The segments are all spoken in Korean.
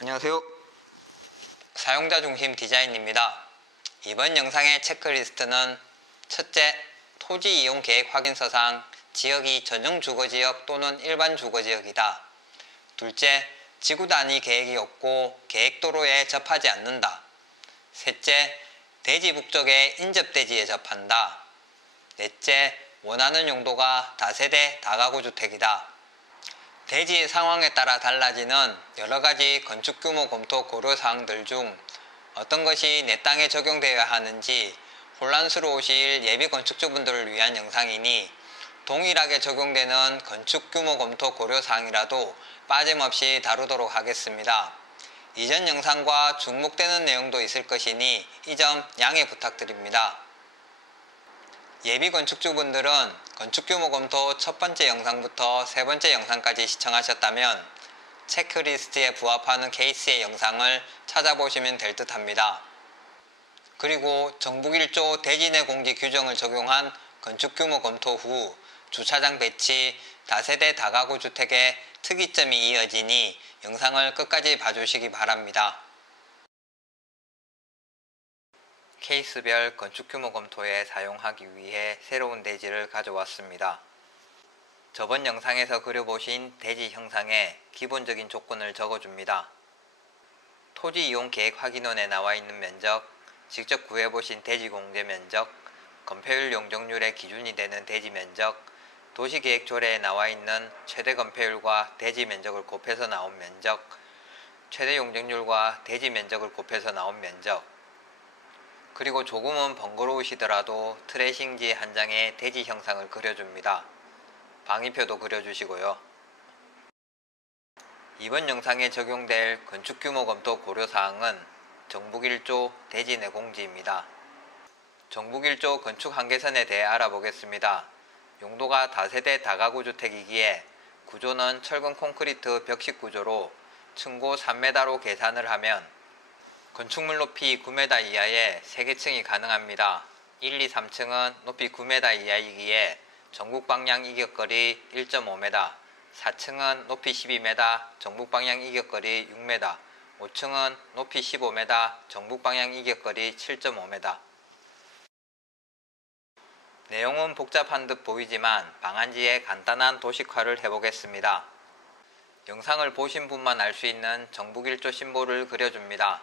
안녕하세요. 사용자 중심 디자인입니다. 이번 영상의 체크리스트는 첫째, 토지 이용 계획 확인서상 지역이 전용 주거지역 또는 일반 주거지역이다. 둘째, 지구 단위 계획이 없고 계획도로에 접하지 않는다. 셋째, 대지 북쪽의 인접대지에 접한다. 넷째, 원하는 용도가 다세대 다가구 주택이다. 대지 상황에 따라 달라지는 여러가지 건축규모 검토 고려사항들 중 어떤 것이 내 땅에 적용되어야 하는지 혼란스러우실 예비건축주분들을 위한 영상이니 동일하게 적용되는 건축규모 검토 고려사항이라도 빠짐없이 다루도록 하겠습니다. 이전 영상과 중복되는 내용도 있을 것이니 이 점 양해 부탁드립니다. 예비건축주분들은 건축규모 검토 첫 번째 영상부터 세 번째 영상까지 시청하셨다면 체크리스트에 부합하는 케이스의 영상을 찾아보시면 될 듯 합니다. 그리고 정북 1조 대지 내 공지 규정을 적용한 건축규모 검토 후 주차장 배치, 다세대 다가구 주택의 특이점이 이어지니 영상을 끝까지 봐주시기 바랍니다. 케이스별 건축규모 검토에 사용하기 위해 새로운 대지를 가져왔습니다. 저번 영상에서 그려보신 대지 형상에 기본적인 조건을 적어줍니다. 토지 이용 계획 확인원에 나와 있는 면적, 직접 구해보신 대지 공제 면적, 건폐율 용적률의 기준이 되는 대지 면적, 도시계획조례에 나와 있는 최대 건폐율과 대지 면적을 곱해서 나온 면적, 최대 용적률과 대지 면적을 곱해서 나온 면적, 그리고 조금은 번거로우시더라도 트레이싱지 한 장에 대지 형상을 그려줍니다. 방위표도 그려주시고요. 이번 영상에 적용될 건축규모 검토 고려사항은 정북 1조 대지 내 공지입니다. 정북 1조 건축 한계선에 대해 알아보겠습니다. 용도가 다세대 다가구 주택이기에 구조는 철근 콘크리트 벽식 구조로 층고 3m로 계산을 하면 건축물 높이 9m 이하의 3개층이 가능합니다. 1, 2, 3층은 높이 9m 이하이기에 전국방향 이격거리 1.5m, 4층은 높이 12m, 전국방향 이격거리 6m, 5층은 높이 15m, 전국방향 이격거리 7.5m. 내용은 복잡한 듯 보이지만 방안지에 간단한 도식화를 해보겠습니다. 영상을 보신 분만 알 수 있는 정북 1조 심볼을 그려줍니다.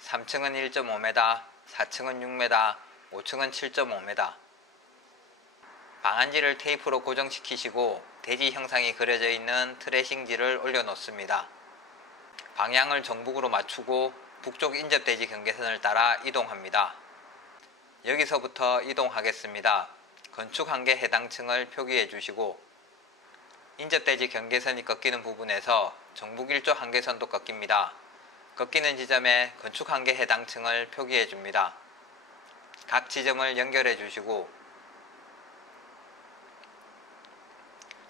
3층은 1.5m, 4층은 6m, 5층은 7.5m. 방안지를 테이프로 고정시키시고 대지 형상이 그려져 있는 트레싱지를 올려놓습니다. 방향을 정북으로 맞추고 북쪽 인접대지 경계선을 따라 이동합니다. 여기서부터 이동하겠습니다. 건축 한계 해당 층을 표기해 주시고 인접대지 경계선이 꺾이는 부분에서 정북 1조 한계선도 꺾입니다. 꺾이는 지점에 건축 한계 해당 층을 표기해 줍니다. 각 지점을 연결해 주시고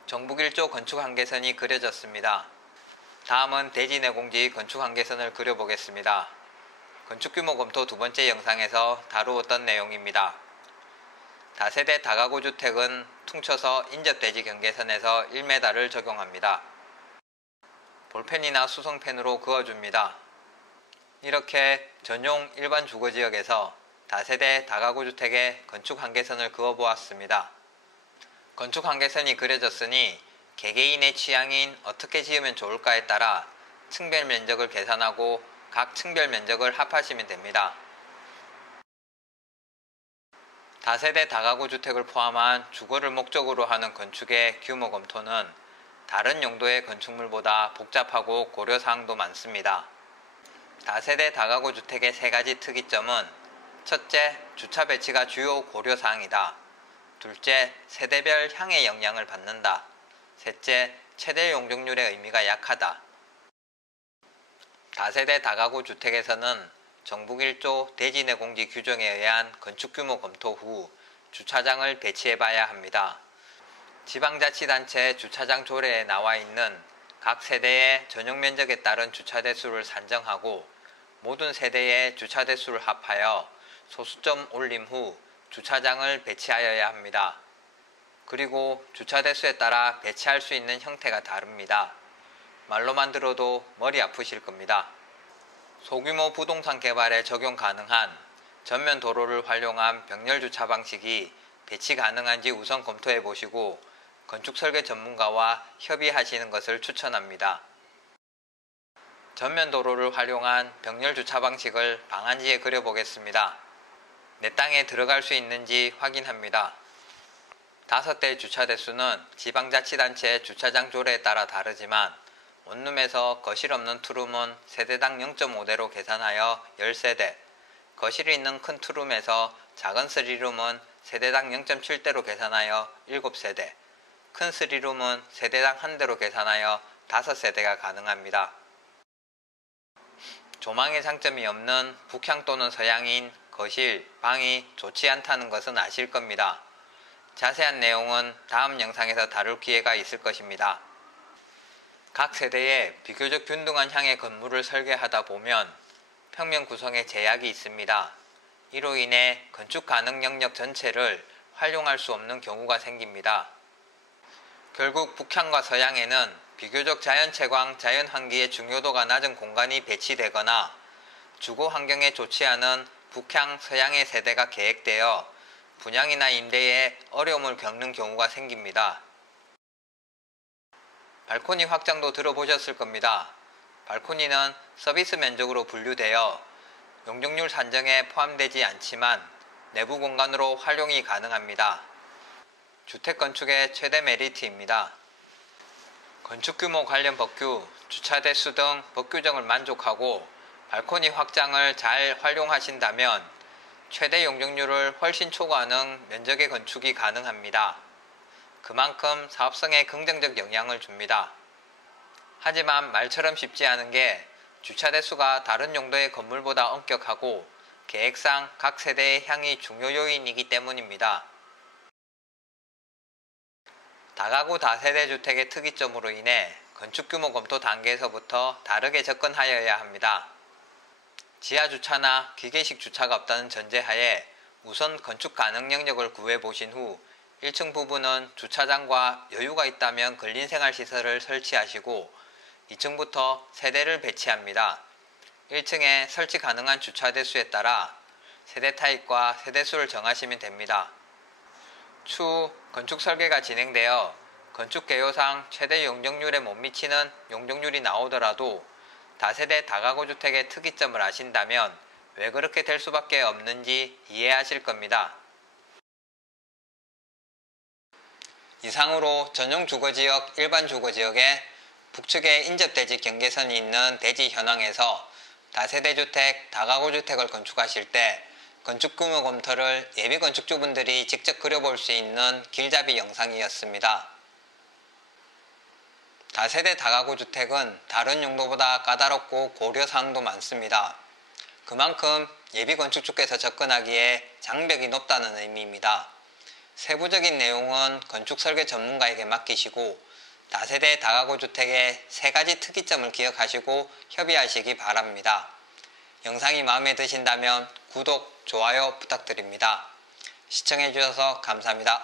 정북 1조 건축 한계선이 그려졌습니다. 다음은 대지 내 공지 건축 한계선을 그려보겠습니다. 건축규모 검토 두 번째 영상에서 다루었던 내용입니다. 다세대 다가구 주택은 퉁쳐서 인접대지 경계선에서 1m를 적용합니다. 볼펜이나 수성펜으로 그어줍니다. 이렇게 전용 일반 주거지역에서 다세대 다가구 주택의 건축 한계선을 그어보았습니다. 건축 한계선이 그려졌으니 개개인의 취향인 어떻게 지으면 좋을까에 따라 층별 면적을 계산하고 각 층별 면적을 합하시면 됩니다. 다세대 다가구 주택을 포함한 주거를 목적으로 하는 건축의 규모 검토는 다른 용도의 건축물보다 복잡하고 고려사항도 많습니다. 다세대 다가구 주택의 세 가지 특이점은 첫째, 주차 배치가 주요 고려사항이다. 둘째, 세대별 향의 영향을 받는다. 셋째, 최대 용적률의 의미가 약하다. 다세대 다가구 주택에서는 정북 1조 대지 내 공지 규정에 의한 건축규모 검토 후 주차장을 배치해봐야 합니다. 지방자치단체 주차장 조례에 나와 있는 각 세대의 전용 면적에 따른 주차 대수를 산정하고 모든 세대의 주차 대수를 합하여 소수점 올림 후 주차장을 배치하여야 합니다. 그리고 주차 대수에 따라 배치할 수 있는 형태가 다릅니다. 말로만 들어도 머리 아프실 겁니다. 소규모 부동산 개발에 적용 가능한 전면 도로를 활용한 병렬 주차 방식이 배치 가능한지 우선 검토해 보시고 건축 설계 전문가와 협의하시는 것을 추천합니다. 전면 도로를 활용한 병렬 주차 방식을 방안지에 그려보겠습니다. 내 땅에 들어갈 수 있는지 확인합니다. 5대 주차 대수는 지방자치단체 주차장 조례에 따라 다르지만 원룸에서 거실 없는 투룸은 세대당 0.5대로 계산하여 10세대, 거실이 있는 큰 투룸에서 작은 3룸은 세대당 0.7대로 계산하여 7세대, 큰 3룸은 세대당 1대로 계산하여 5세대가 가능합니다. 조망의 장점이 없는 북향 또는 서양인 거실, 방이 좋지 않다는 것은 아실 겁니다. 자세한 내용은 다음 영상에서 다룰 기회가 있을 것입니다. 각 세대에 비교적 균등한 향의 건물을 설계하다 보면 평면 구성에 제약이 있습니다. 이로 인해 건축 가능 영역 전체를 활용할 수 없는 경우가 생깁니다. 결국 북향과 서양에는 비교적 자연채광, 자연환기의 중요도가 낮은 공간이 배치되거나 주거 환경에 좋지 않은 북향, 서양의 세대가 계획되어 분양이나 임대에 어려움을 겪는 경우가 생깁니다. 발코니 확장도 들어보셨을 겁니다. 발코니는 서비스 면적으로 분류되어 용적률 산정에 포함되지 않지만 내부 공간으로 활용이 가능합니다. 주택 건축의 최대 메리트입니다. 건축규모 관련 법규, 주차 대수 등 법 규정을 만족하고 발코니 확장을 잘 활용하신다면 최대 용적률을 훨씬 초과하는 면적의 건축이 가능합니다. 그만큼 사업성에 긍정적 영향을 줍니다. 하지만 말처럼 쉽지 않은 게 주차 대수가 다른 용도의 건물보다 엄격하고 계획상 각 세대의 향이 중요 요인이기 때문입니다. 다가구 다세대 주택의 특이점으로 인해 건축규모 검토 단계에서부터 다르게 접근하여야 합니다. 지하주차나 기계식 주차가 없다는 전제하에 우선 건축 가능 영역을 구해보신 후 1층 부분은 주차장과 여유가 있다면 근린생활시설을 설치하시고 2층부터 세대를 배치합니다. 1층에 설치 가능한 주차 대수에 따라 세대 타입과 세대수를 정하시면 됩니다. 추후 건축 설계가 진행되어 건축 개요상 최대 용적률에 못 미치는 용적률이 나오더라도 다세대 다가구 주택의 특이점을 아신다면 왜 그렇게 될 수밖에 없는지 이해하실 겁니다. 이상으로 전용 주거지역, 일반 주거지역에 북측에 인접대지 경계선이 있는 대지 현황에서 다세대 주택, 다가구 주택을 건축하실 때 건축 규모 검토를 예비 건축주분들이 직접 그려볼 수 있는 길잡이 영상이었습니다. 다세대 다가구 주택은 다른 용도보다 까다롭고 고려사항도 많습니다. 그만큼 예비 건축주께서 접근하기에 장벽이 높다는 의미입니다. 세부적인 내용은 건축 설계 전문가에게 맡기시고 다세대 다가구 주택의 3가지 특이점을 기억하시고 협의하시기 바랍니다. 영상이 마음에 드신다면 구독, 좋아요 부탁드립니다. 시청해주셔서 감사합니다.